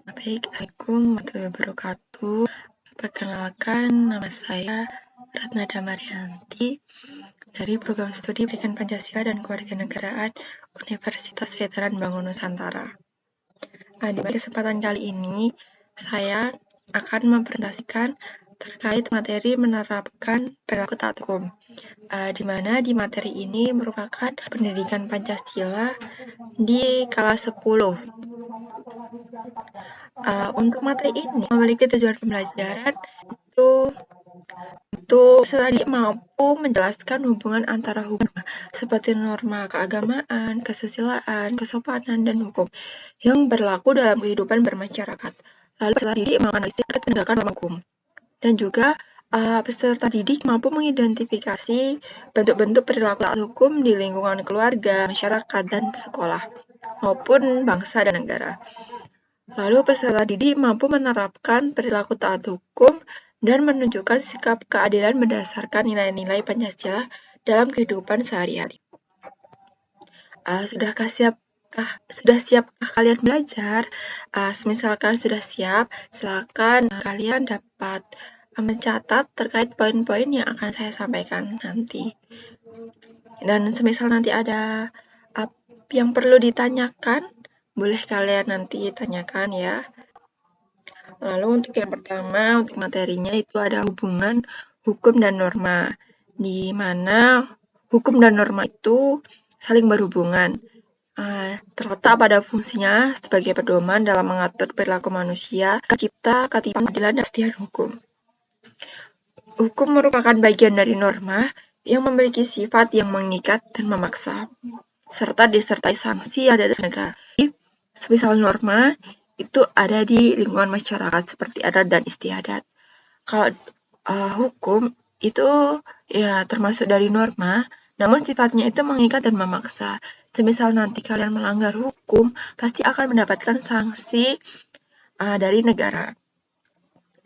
Baik, Assalamualaikum warahmatullahi wabarakatuh. Perkenalkan, nama saya Ratna Damarianti dari Program Studi Pendidikan Pancasila dan Kewarganegaraan Universitas Veteran Bangun Nusantara. Di kesempatan kali ini, saya akan mempresentasikan terkait materi menerapkan perilaku taat hukum, di mana di materi ini merupakan pendidikan Pancasila di kelas 10. Untuk materi ini memiliki tujuan pembelajaran itu untuk tadi mampu menjelaskan hubungan antara hukum seperti norma keagamaan, kesusilaan, kesopanan, dan hukum yang berlaku dalam kehidupan bermasyarakat. Lalu peserta didik menganalisis penegakan norma hukum. Dan juga peserta didik mampu mengidentifikasi bentuk-bentuk perilaku taat hukum di lingkungan keluarga, masyarakat, dan sekolah, maupun bangsa dan negara. Lalu peserta didik mampu menerapkan perilaku taat hukum dan menunjukkan sikap keadilan berdasarkan nilai-nilai Pancasila dalam kehidupan sehari-hari. Sudah siapkah kalian belajar? Misalkan sudah siap, silakan kalian dapat mencatat terkait poin-poin yang akan saya sampaikan nanti. Dan semisal nanti ada yang perlu ditanyakan, boleh kalian nanti tanyakan ya. Lalu untuk yang pertama, untuk materinya itu ada hubungan hukum dan norma, di mana hukum dan norma itu saling berhubungan, terletak pada fungsinya sebagai pedoman dalam mengatur perilaku manusia, cipta, ketipan, keadilan, dan kepastian hukum. Hukum merupakan bagian dari norma yang memiliki sifat yang mengikat dan memaksa, serta disertai sanksi yang ada di negara. Semisal norma itu ada di lingkungan masyarakat seperti adat dan istiadat. Kalau hukum itu ya termasuk dari norma, namun sifatnya itu mengikat dan memaksa. Semisal nanti kalian melanggar hukum, pasti akan mendapatkan sanksi dari negara.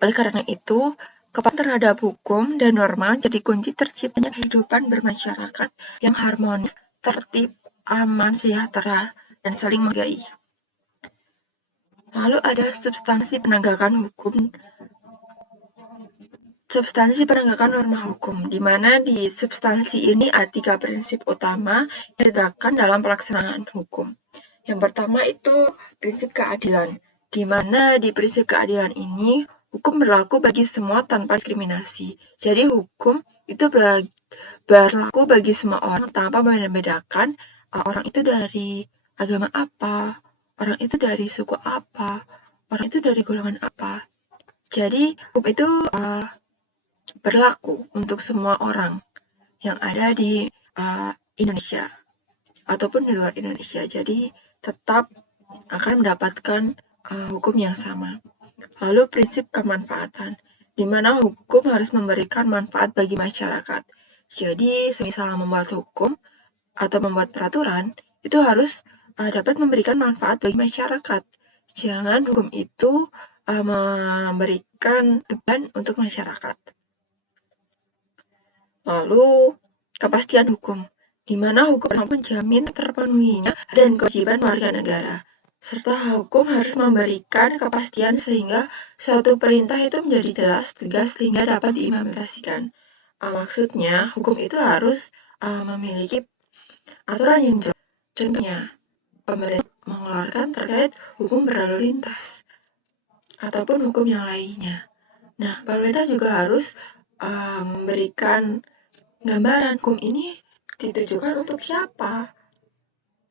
Oleh karena itu, kepatuhan terhadap hukum dan norma jadi kunci terciptanya kehidupan bermasyarakat yang harmonis, tertib, aman, sejahtera, dan saling menghargai. Lalu ada substansi penegakan hukum. Substansi penegakan norma hukum, di mana di substansi ini ada 3 prinsip utama yang ditegakkan dalam pelaksanaan hukum. Yang pertama itu prinsip keadilan, di mana di prinsip keadilan ini hukum berlaku bagi semua tanpa diskriminasi. Jadi hukum itu berlaku bagi semua orang tanpa membedakan orang itu dari agama apa, orang itu dari suku apa, orang itu dari golongan apa. Jadi hukum itu berlaku untuk semua orang yang ada di Indonesia ataupun di luar Indonesia. Jadi tetap akan mendapatkan hukum yang sama. Lalu prinsip kemanfaatan, di mana hukum harus memberikan manfaat bagi masyarakat. Jadi semisal membuat hukum atau membuat peraturan, itu harus dapat memberikan manfaat bagi masyarakat. Jangan hukum itu memberikan beban untuk masyarakat. Lalu, kepastian hukum, di mana hukum menjamin terpenuhinya dan kewajiban warga negara, serta hukum harus memberikan kepastian sehingga suatu perintah itu menjadi jelas, tegas, sehingga dapat diimplementasikan. Maksudnya, hukum itu harus memiliki aturan yang jelas. Contohnya, pemerintah mengeluarkan terkait hukum berlalu lintas, ataupun hukum yang lainnya. Nah, pemerintah juga harus memberikan gambaran hukum ini ditujukan untuk siapa.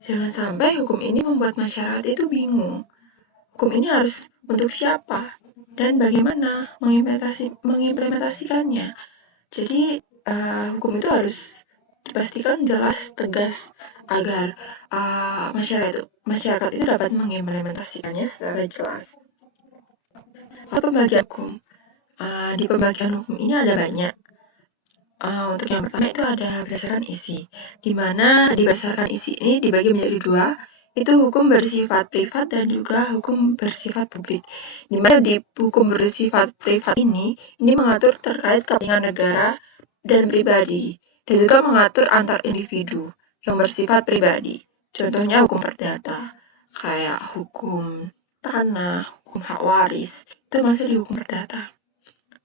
Jangan sampai hukum ini membuat masyarakat itu bingung. Hukum ini harus untuk siapa dan bagaimana mengimplementasikannya. Jadi hukum itu harus dipastikan jelas, tegas agar masyarakat itu dapat mengimplementasikannya secara jelas. Lalu pembagian hukum. Di pembagian hukum ini ada banyak. Untuk yang pertama itu ada berdasarkan isi, di mana berdasarkan isi ini dibagi menjadi 2, itu hukum bersifat privat dan juga hukum bersifat publik. Di mana di hukum bersifat privat ini mengatur terkait kepentingan negara dan pribadi, dan juga mengatur antar individu yang bersifat pribadi. Contohnya hukum perdata, kayak hukum tanah, hukum hak waris, itu masuk di hukum perdata.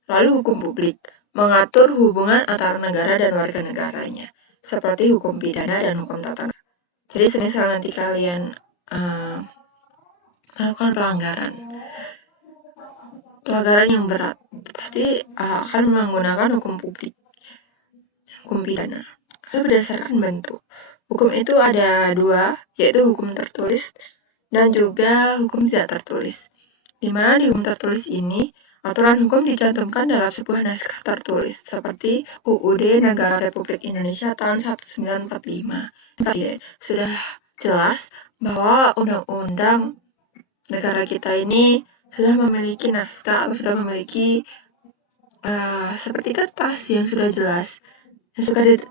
Lalu hukum publik, mengatur hubungan antara negara dan warga negaranya, seperti hukum pidana dan hukum tata negara. Jadi semisal nanti kalian melakukan pelanggaran yang berat, pasti akan menggunakan hukum publik, hukum pidana. Lalu berdasarkan bentuk, hukum itu ada dua, yaitu hukum tertulis dan juga hukum tidak tertulis. Di mana di hukum tertulis ini, aturan hukum dicantumkan dalam sebuah naskah tertulis, seperti UUD Negara Republik Indonesia tahun 1945. Sudah jelas bahwa undang-undang negara kita ini sudah memiliki naskah atau sudah memiliki seperti kertas yang sudah jelas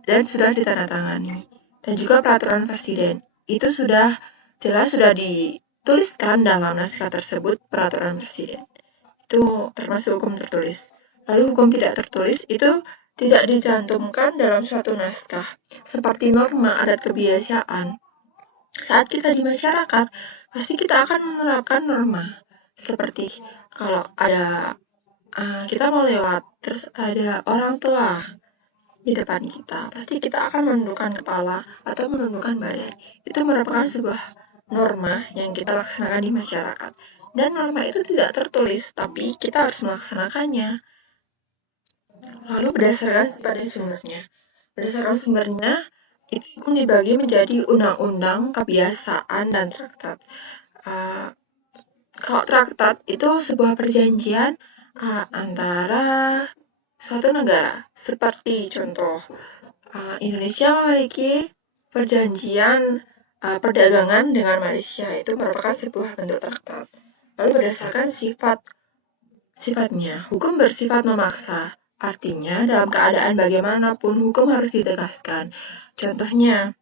dan sudah ditandatangani. Dan juga peraturan presiden itu sudah jelas, sudah dituliskan dalam naskah tersebut, peraturan presiden. Itu termasuk hukum tertulis. Lalu hukum tidak tertulis itu tidak dicantumkan dalam suatu naskah, seperti norma adat kebiasaan. Saat kita di masyarakat, pasti kita akan menerapkan norma. Seperti kalau ada kita mau lewat, terus ada orang tua di depan kita, pasti kita akan menundukkan kepala atau menundukkan badan. Itu merupakan sebuah norma yang kita laksanakan di masyarakat. Dan norma itu tidak tertulis, tapi kita harus melaksanakannya. Lalu berdasarkan pada sumbernya. Berdasarkan sumbernya, itu hukum dibagi menjadi undang-undang, kebiasaan, dan traktat. Kalau traktat itu sebuah perjanjian antara suatu negara. Seperti contoh, Indonesia memiliki perjanjian perdagangan dengan Malaysia, itu merupakan sebuah bentuk traktat. Lalu berdasarkan sifatnya, hukum bersifat memaksa. Artinya, dalam keadaan bagaimanapun, hukum harus ditegaskan. Contohnya,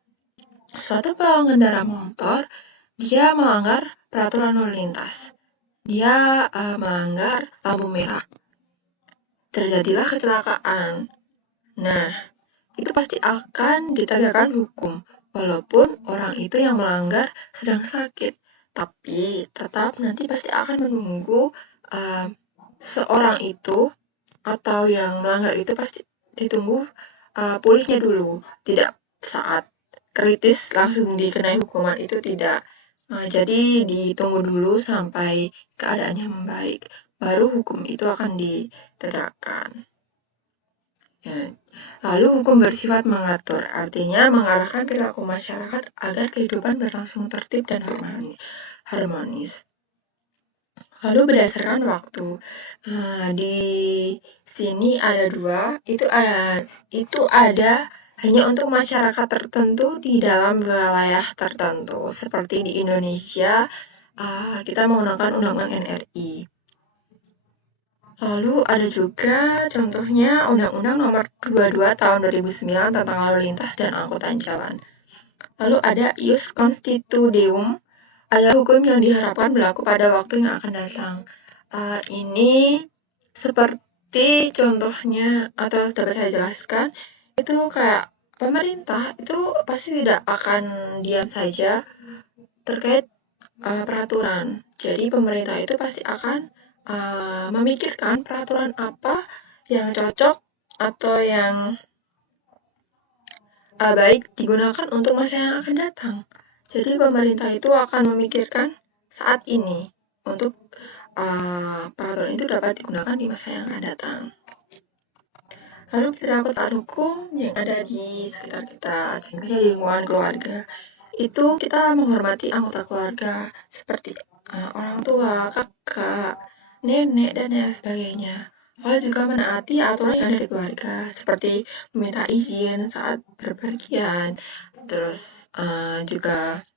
suatu pengendara motor, dia melanggar peraturan lalu lintas. Dia melanggar lampu merah. Terjadilah kecelakaan. Nah, itu pasti akan ditegakkan hukum, walaupun orang itu yang melanggar sedang sakit. Tapi tetap nanti pasti akan menunggu seorang itu atau yang melanggar itu pasti ditunggu pulihnya dulu. Tidak saat kritis langsung dikenai hukuman, itu tidak. Jadi ditunggu dulu sampai keadaannya membaik, baru hukum itu akan ditegakkan. Ya. Lalu hukum bersifat mengatur, artinya mengarahkan perilaku masyarakat agar kehidupan berlangsung tertib dan harmonis. Lalu berdasarkan waktu, di sini ada dua, itu ada hanya untuk masyarakat tertentu di dalam wilayah tertentu. Seperti di Indonesia, kita menggunakan Undang-Undang NRI. Lalu ada juga contohnya Undang-Undang Nomor 22 Tahun 2009 tentang Lalu Lintas dan Angkutan Jalan. Lalu ada Ius Constituendum, adalah hukum yang diharapkan berlaku pada waktu yang akan datang. Ini seperti contohnya, atau dapat saya jelaskan, itu kayak pemerintah itu pasti tidak akan diam saja terkait peraturan. Jadi pemerintah itu pasti akan memikirkan peraturan apa yang cocok atau yang baik digunakan untuk masa yang akan datang. Jadi pemerintah itu akan memikirkan saat ini untuk peraturan itu dapat digunakan di masa yang akan datang. Lalu perilaku taat hukum yang ada di sekitar kita, contohnya di lingkungan keluarga, itu kita menghormati anggota keluarga seperti orang tua, kakak, nenek, dan lain sebagainya. Lalu juga menaati aturan yang ada di keluarga, seperti meminta izin saat berpergian, terus juga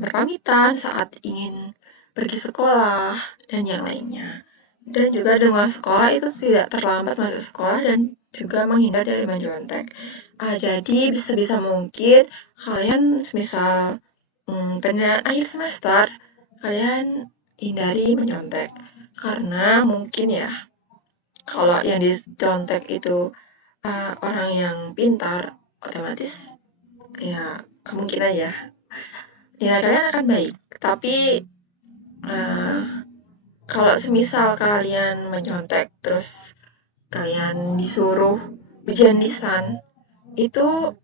berpamitan saat ingin pergi sekolah, dan yang lainnya. Dan juga dengan sekolah itu tidak terlambat masuk sekolah dan juga menghindar dari mencontek. Jadi sebisa mungkin kalian misal penilaian akhir semester, kalian hindari mencontek. Karena mungkin ya, kalau yang dicontek itu orang yang pintar, otomatis ya kemungkinan ya nilai kalian akan baik. Tapi Kalau semisal kalian menyontek terus kalian disuruh ujian lisan, itu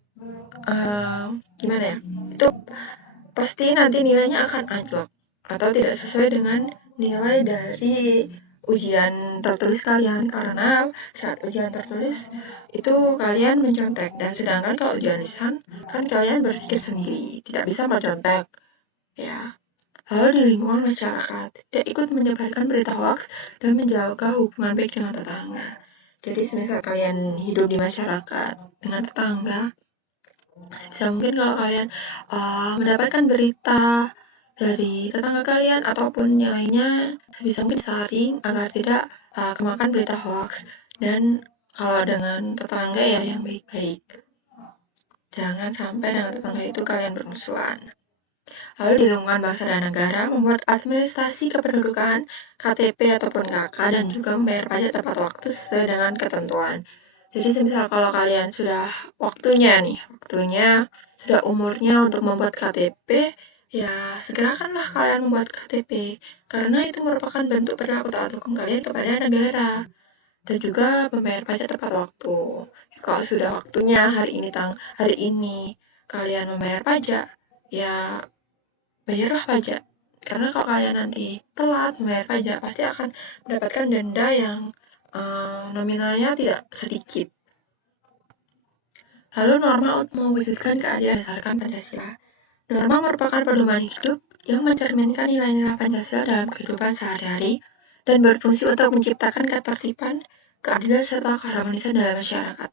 gimana ya? Itu pasti nanti nilainya akan anjlok atau tidak sesuai dengan nilai dari ujian tertulis kalian, karena saat ujian tertulis itu kalian mencontek, dan sedangkan kalau ujian lisan kan kalian berpikir sendiri, tidak bisa mencontek ya. Lalu di lingkungan masyarakat, tidak ikut menyebarkan berita hoax dan menjaga hubungan baik dengan tetangga. Jadi semisal kalian hidup di masyarakat dengan tetangga, sebisa mungkin kalau kalian mendapatkan berita dari tetangga kalian ataupun yang lainnya, sebisa mungkin saring agar tidak kemakan berita hoax. Dan kalau dengan tetangga ya yang baik-baik, jangan sampai dengan tetangga itu kalian bermusuhan. Lalu di lingkungan bangsa dan negara, membuat administrasi kependudukan, KTP ataupun KK, dan juga membayar pajak tepat waktu sesuai dengan ketentuan. Jadi semisal kalau kalian sudah waktunya sudah umurnya untuk membuat KTP, ya segerakanlah kalian membuat KTP, karena itu merupakan bentuk perilaku taat hukum kalian kepada negara, dan juga membayar pajak tepat waktu. Kalau sudah waktunya hari ini kalian membayar pajak, ya bayarlah pajak. Karena kalau kalian nanti telat membayar pajak, pasti akan mendapatkan denda yang nominalnya tidak sedikit. Lalu norma untuk mewujudkan keadilan berdasarkan Pancasila. Norma merupakan pedoman hidup yang mencerminkan nilai-nilai Pancasila dalam kehidupan sehari-hari dan berfungsi untuk menciptakan ketertiban, keadilan, serta keharmonisan dalam masyarakat.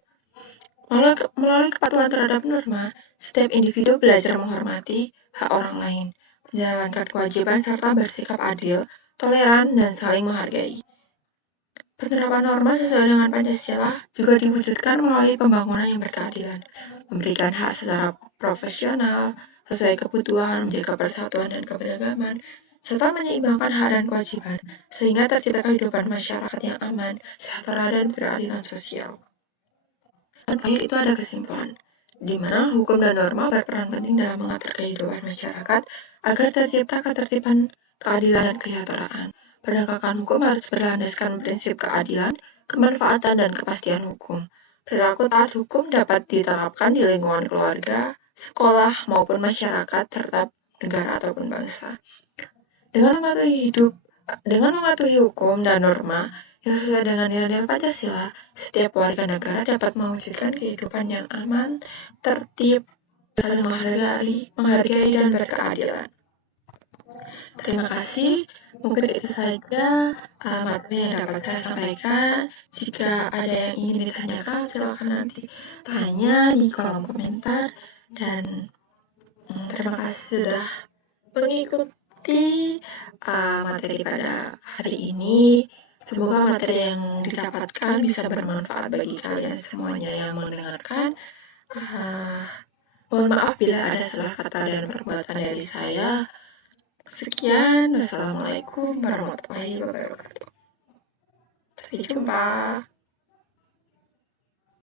Melalui kepatuhan terhadap norma, setiap individu belajar menghormati hak orang lain, menjalankan kewajiban, serta bersikap adil, toleran, dan saling menghargai. Penerapan norma sesuai dengan Pancasila juga diwujudkan melalui pembangunan yang berkeadilan, memberikan hak secara profesional, sesuai kebutuhan, menjaga persatuan dan keberagaman, serta menyeimbangkan hak dan kewajiban, sehingga tercipta kehidupan masyarakat yang aman, sejahtera, dan berkeadilan sosial. Dan terakhir itu ada kesimpulan, di mana hukum dan norma berperan penting dalam mengatur kehidupan masyarakat agar tercipta ketertiban, keadilan, dan kesejahteraan. Penegakan hukum harus berlandaskan prinsip keadilan, kemanfaatan, dan kepastian hukum. Perilaku taat hukum dapat diterapkan di lingkungan keluarga, sekolah, maupun masyarakat, serta negara ataupun bangsa. Dengan mematuhi hukum dan norma yang sesuai dengan nilai-nilai Pancasila, setiap warga negara dapat mewujudkan kehidupan yang aman, tertib, saling menghargai, dan berkeadilan. Terima kasih. Mungkin itu saja materi yang dapat saya sampaikan. Jika ada yang ingin ditanyakan, silakan nanti tanya di kolom komentar. Dan terima kasih sudah mengikuti materi pada hari ini. Semoga materi yang didapatkan bisa bermanfaat bagi kalian semuanya yang mendengarkan. Mohon maaf bila ada salah kata dan perbuatan dari saya. Sekian, wassalamualaikum warahmatullahi wabarakatuh. Sampai jumpa.